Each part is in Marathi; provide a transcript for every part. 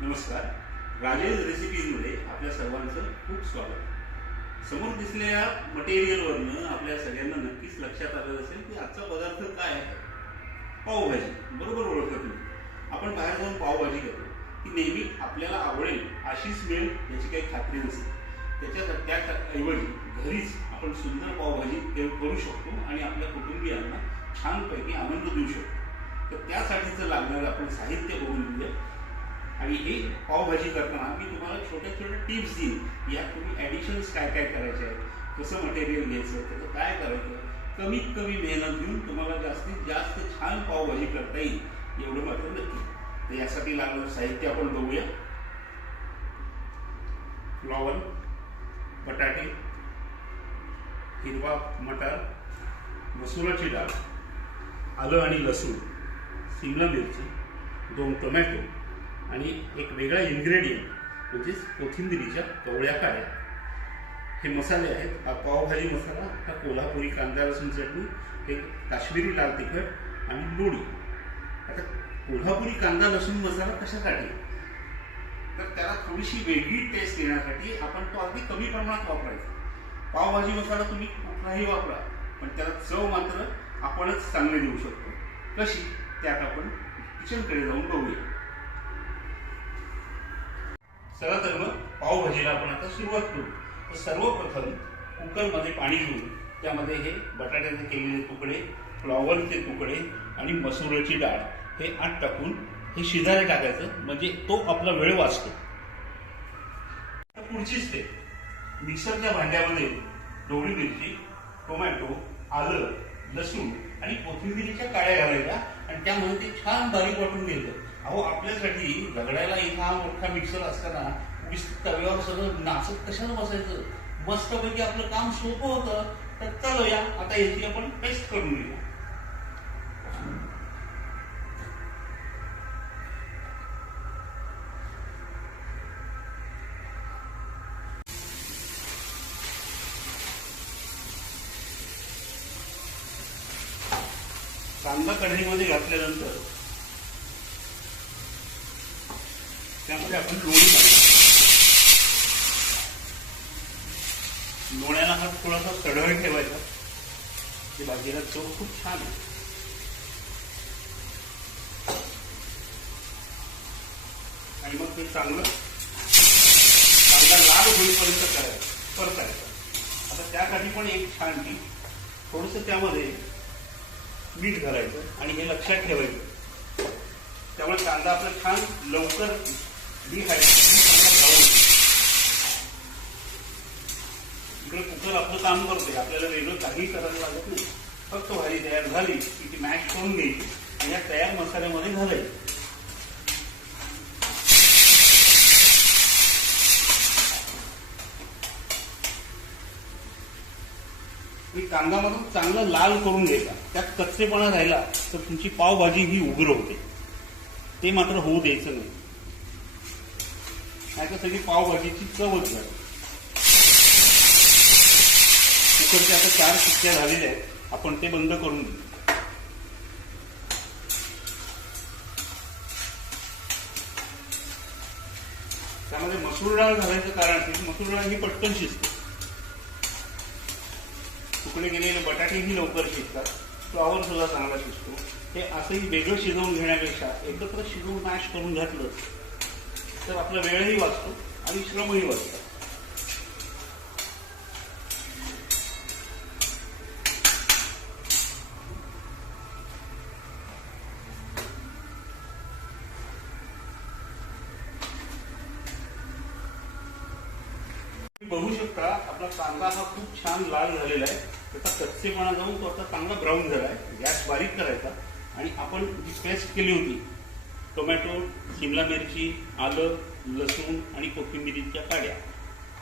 नमस्कार. राजेश रेसिपीजमध्ये आपल्या सर्वांचं खूप स्वागत. समोर दिसलेल्या मटेरियलवरनं आपल्या सगळ्यांना नक्कीच लक्षात आलं असेल की आजचा पदार्थ काय आहे. पावभाजी. बरोबर ओळखत तुम्ही. आपण बाहेर जाऊन पावभाजी करतो. ती नेहमी आपल्याला आवडेल अशीच मिळेल याची काही खात्री नसते. त्याच्या त्याऐवजी घरीच आपण सुंदर पावभाजी करू शकतो आणि आपल्या कुटुंबियांना छानपैकी आनंद देऊ शकतो. तर त्यासाठीचं लागणारं आपण साहित्य बघून घेऊया. आणि हे पावभाजी करताना मी तुम्हाला छोट्या छोट्या टिप्स देईन. यात तुम्ही ॲडिशन्स काय काय करायचे आहेत कसं मटेरियल घ्यायचं त्याचं काय करायचं कमीत कमी मेहनत घेऊन तुम्हाला जास्तीत जास्त छान पावभाजी करता येईल एवढं मात्र नक्की. तर यासाठी लागणारं साहित्य आपण बघूया. फ्लॉवर बटाटे हिरवा मटार मसुराची डाळ आलं आणि लसूण सिमला मिरची दोन टोमॅटो आणि एक वेगळा इन्ग्रेडियंट म्हणजेच कोथिंबिरीच्या कवळ्या काळ्या हे मसाले आहेत. हा पावभाजी मसाला हा कोल्हापुरी कांदा लसूण चटणी हे काश्मीरी लाल तिखट आणि लोणी. आता कोल्हापुरी कांदा लसूण मसाला कशासाठी? तर त्याला थोडीशी वेगळी टेस्ट येण्यासाठी आपण तो अगदी कमी प्रमाणात वापरायचा. पावभाजी मसाला तुम्ही कुठलाही वापरा पण त्याला चव मात्र आपणच चांगली देऊ शकतो. कशी? त्यात आपण किचनकडे जाऊन बघूया. चला तर मग पावभाजीला आपण आता सुरुवात करू. तर सर्वप्रथम कुकरमध्ये पाणी घेऊन त्यामध्ये हे बटाट्याचे केलेले तुकडे फ्लॉवरचे तुकडे आणि मसुराची डाळ हे आत टाकून हे शिजायला टाकायचं. म्हणजे तो आपला वेळ वाचतो. आता पुढची स्टेप मिक्सरच्या भांड्यामध्ये डोळी मिरची टोमॅटो आलं लसूण आणि कोथिंबिरीच्या काळ्या घालायच्या आणि त्यामध्ये ते छान बारीक वाटून घ्यायचं. अहो आपल्यासाठी रगडायला इथं हा मोठा मिक्सर असताना उगीच तव्यावर सगळं नाचत कशाला बसायचं? मस्तपैकी आपलं काम सोपं होतं तर चालूया आता याची आपण पेस्ट करून घेऊया कांदा कढईमध्ये घातल्यानंतर त्यामध्ये आपण लोणी घालतो लोण्याला हा थोडासा सडळ ठेवायचा. ते भाजीला चव खूप छान आहे. आणि मग ते चांगलं कांदा लाल होईपर्यंत करायचं परतायचं. आता त्यासाठी पण एक छान टी थोडंसं त्यामध्ये मीठ घालायचं आणि हे लक्षात ठेवायचं. त्यामुळे कांदा आपला छान लवकर इकडे कुकर आपलं काम करतोय आपल्याला वेगळं काही करायला लागत नाही. फक्त भाजी तयार झाली की ती मॅच करून घ्यायची आणि या तयार मसाल्यामध्ये घालायची. ही कांदा मात्र चांगलं लाल करून घ्यायचा. त्यात कच्चेपणा राहिला तर तुमची पावभाजी ही उग्र होते. ते मात्र होऊ द्यायचं नाही. नाही तर सगळी पावभाजीची चवच झाली कुकरच्या आता चार शिट्ट्या झालेल्या आहेत. आपण ते बंद करून घेऊ त्यामध्ये मसूर डाळ घालायचं कारण की मसूर डाळ ही पटकन शिजते. तुकडे गेलेले बटाटेही लवकर शिजतात. फ्लॉवर सुद्धा चांगला शिजतो. हे असंही वेगळं शिजवून घेण्यापेक्षा एकत्र शिजवून मॅश करून घातलं तर आपला वेळही वाचतो आणि श्रमही वाचतो. तुम्ही बघू शकता आपला कांदा हा खूप छान लाल झालेला आहे. त्याचा कच्चेपणा जाऊन तो आता चांगला ब्राऊन झाला आहे. गॅस बारीक करायचा. आणि आपण जी पेस्ट केली होती टोमॅटो शिमला मिरची आलं लसूण आणि कोथिंबिरीच्या काड्या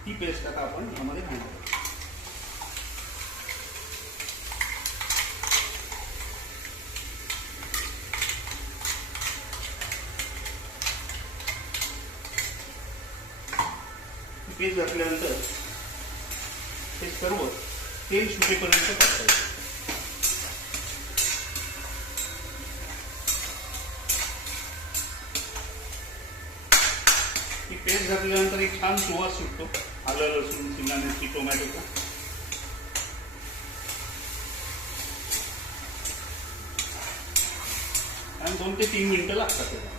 ती पेस्ट आता आपण यामध्ये घालणार आहोत. पेस्ट घातल्यानंतर हे सर्व तेल सुटेपर्यंत टाकायचं ही घातल्यानंतर एक छान सुवास सुटतो. आलं लसूण शिमला मिरची टोमॅटोचा आणि दोन ते तीन मिनटं लागतात त्याला.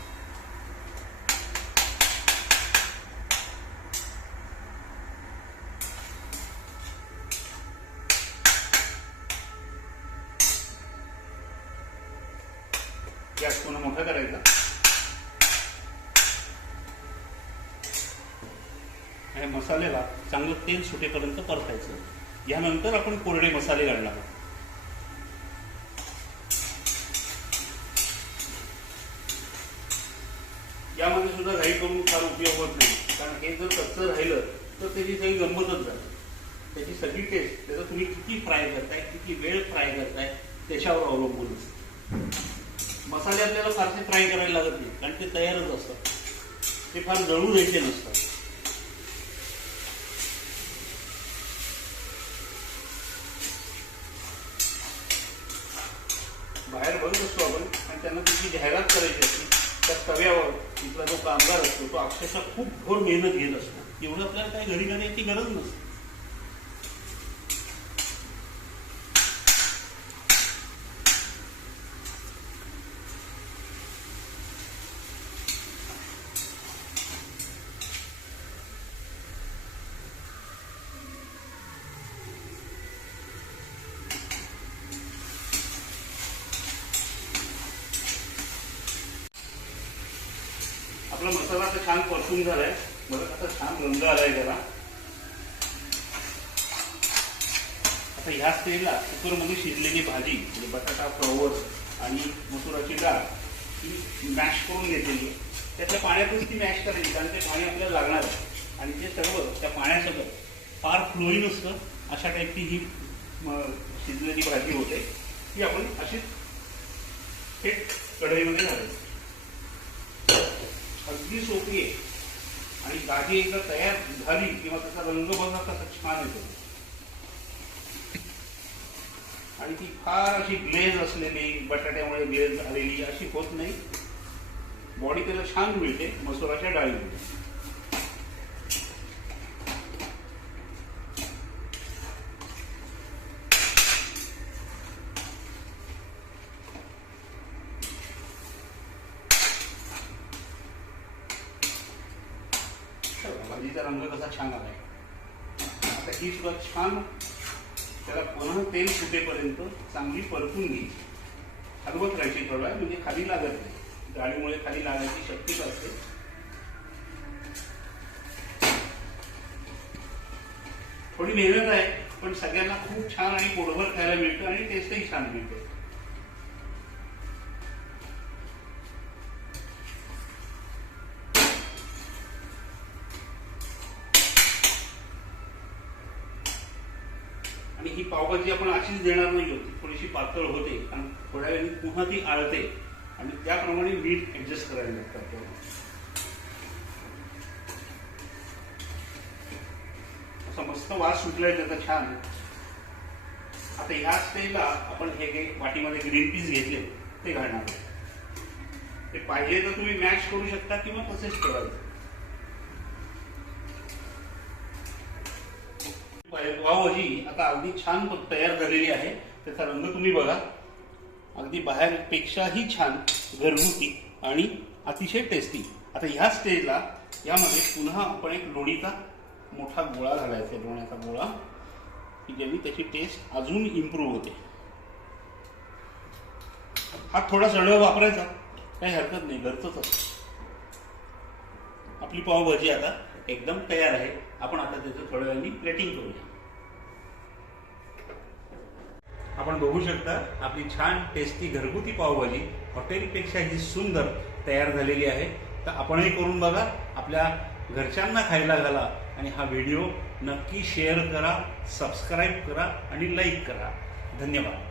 गॅस पुन्हा मोठा करायचा. आणि मसाल्याला चांगलं तेल सुटेपर्यंत परतायचं. यानंतर आपण कोरडे मसाले घालणार आहोत. यामध्ये सुद्धा घाई करून फार उपयोग होत नाही. कारण हे जर कच्चं राहिलं तर त्याची सगळी गंमतच जाते त्याची सगळी टेस्ट त्याचं तुम्ही किती फ्राय करताय किती वेळ फ्राय करताय त्याच्यावर अवलंबून असतं. मसाले आपल्याला फारसे फ्राय करायला लागत नाही कारण ते तयारच असतात. ते फार जळू द्यायचे नसतात बाहेर बघत असतो आपण आणि जाहिरात करायची असते त्या तव्यावर तिथला जो कामगार असतो तो अक्षरशः खूप घोर मेहनत घेत असतो. एवढं आपल्याला काही घरी करण्याची गरज नसते. आपला मसाला आता छान परतून झालाय. मला आता छान रंग आलाय त्याला. आता ह्या स्टेजला कुकरमध्ये शिजलेली भाजी म्हणजे बटाटा फ्लॉवर आणि मसुराची डाळ ती मॅश करून घेतलेली आहे. त्यातल्या पाण्यातच ती मॅश करायची कारण ते पाणी आपल्याला लागणार आहे. आणि ते सर्व त्या पाण्यासोबत फार फ्लोईन असतं अशा टाईपची ही शिजलेली भाजी होते. ती आपण अशीच थेट कढईमध्ये घालायची. अगदी सोपी आहे. आणि गाठी एकदा तयार झाली किंवा त्याचा रंग बघा कसा छान येतो. आणि ती फार अशी ग्लेज असलेली बटाट्यामुळे ग्लेज झालेली अशी होत नाही. बॉडी त्याला छान मिळते मसुराच्या डाळीमुळे रंग कसा छान आहे आता ही सुद्धा छान त्याला पुन्हा तेल सुटेपर्यंत चांगली परतून घे हलवत राहायची थोडा म्हणजे खाली लागत नाही. गाडीमुळे खाली लागायची शक्यता असते. थोडी मेहनत आहे पण सगळ्यांना खूप छान आणि पोटभर खायला मिळतं आणि टेस्टही छान मिळतं. आणि ही पावभाजी आपण अशीच देणार नाही होती. थोडीशी पातळ होते आणि थोड्या वेळाने पुन्हा ती आळते आणि त्याप्रमाणे मीठ ऍडजस्ट करायला लागतं आपल्याला. असा मस्त वास सुटलाय त्याचा छान. आता ह्या स्टेजला आपण हे काही वाटीमध्ये ग्रीन पीस घेतले ते घालणार ते पाहिजे तर तुम्ही मॅच करू शकता किंवा तसेच ठेवायचं पावभाजी आता अगदी छान तयार झालेली आहे. त्याचा रंग तुम्ही बघा. अगदी बाहेरपेक्षाही छान घरगुती आणि अतिशय टेस्टी आता ह्या स्टेजला यामध्ये पुन्हा आपण एक लोणीचा मोठा गोळा घालायचा आहे. लोण्याचा गोळा. की ज्याने त्याची टेस्ट अजून इम्प्रूव्ह होते. हा थोडा सडळ वापरायचा. काही हरकत नाही. घरचंच असतं. आपली पावभाजी आता एकदम तयार आहे. आपण आता त्याचं थोड्या वेळाने प्लेटिंग करूया. आपण बघू शकता आपली छान टेस्टी घरगुती पावभाजी. हॉटेलपेक्षा ही सुंदर तयार झालेली आहे. तर आपणही करून बघा आपल्या घरच्यांना खायला घाला आणि हा व्हिडिओ नक्की शेअर करा सबस्क्राईब करा आणि लाईक करा. धन्यवाद.